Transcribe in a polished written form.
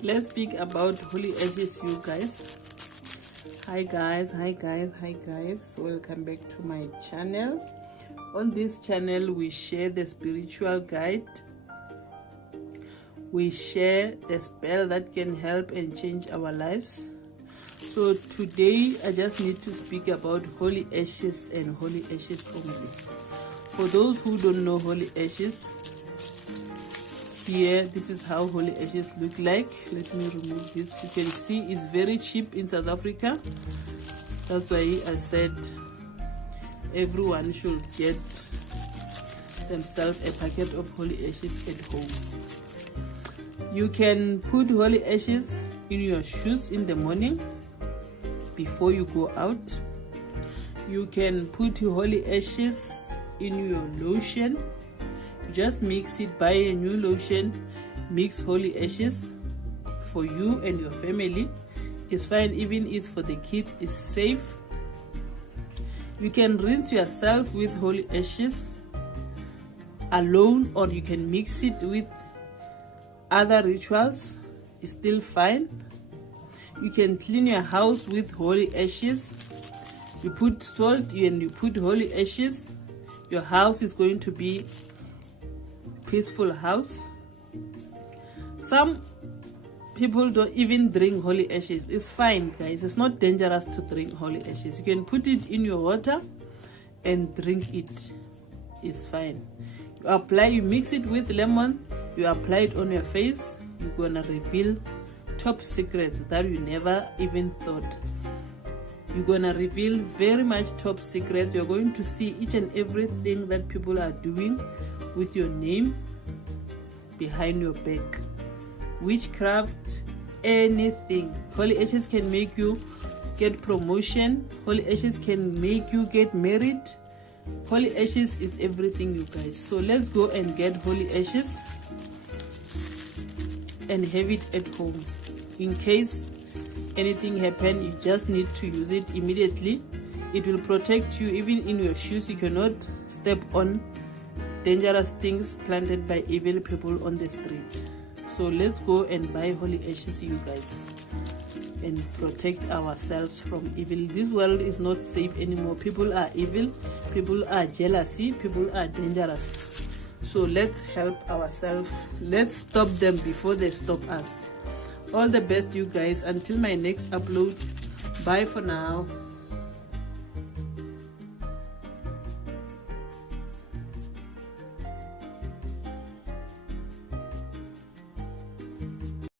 Let's speak about holy ashes, you guys. Hi guys, welcome back to my channel. On this channel we share the spiritual guide, we share the spell that can help and change our lives. So today I just need to speak about holy ashes and holy ashes only. For those who don't know holy ashes, here this is how holy ashes look like. Let me remove this. You can see it's very cheap in South Africa. That's why I said everyone should get themselves a packet of holy ashes at home. You can put holy ashes in your shoes in the morning before you go out. You can put holy ashes in your lotion. Just mix it, buy a new lotion, mix holy ashes for you and your family. It's fine, even if it's for the kids, it's safe. You can rinse yourself with holy ashes alone, or you can mix it with other rituals. It's still fine. You can clean your house with holy ashes. You put salt and you put holy ashes. Your house is going to be peaceful house. Some people don't even drink holy ashes. It's fine, guys. It's not dangerous to drink holy ashes. You can put it in your water and drink it. It's fine. You mix it with lemon, you apply it on your face. You're gonna reveal top secrets that you never even thought. You're gonna reveal very much top secrets. You're going to see each and everything that people are doing with your name behind your back. Witchcraft, anything. Holy ashes can make you get promotion. Holy ashes can make you get married. Holy ashes is everything, you guys. So let's go and get holy ashes and have it at home. In case anything happen, you just need to use it immediately. It will protect you. Even in your shoes, you cannot step on dangerous things planted by evil people on the street. So let's go and buy holy ashes, you guys, and protect ourselves from evil. This world is not safe anymore. People are evil, people are jealousy, people are dangerous. So let's help ourselves. Let's stop them before they stop us. All the best, you guys. Until my next upload, bye for now.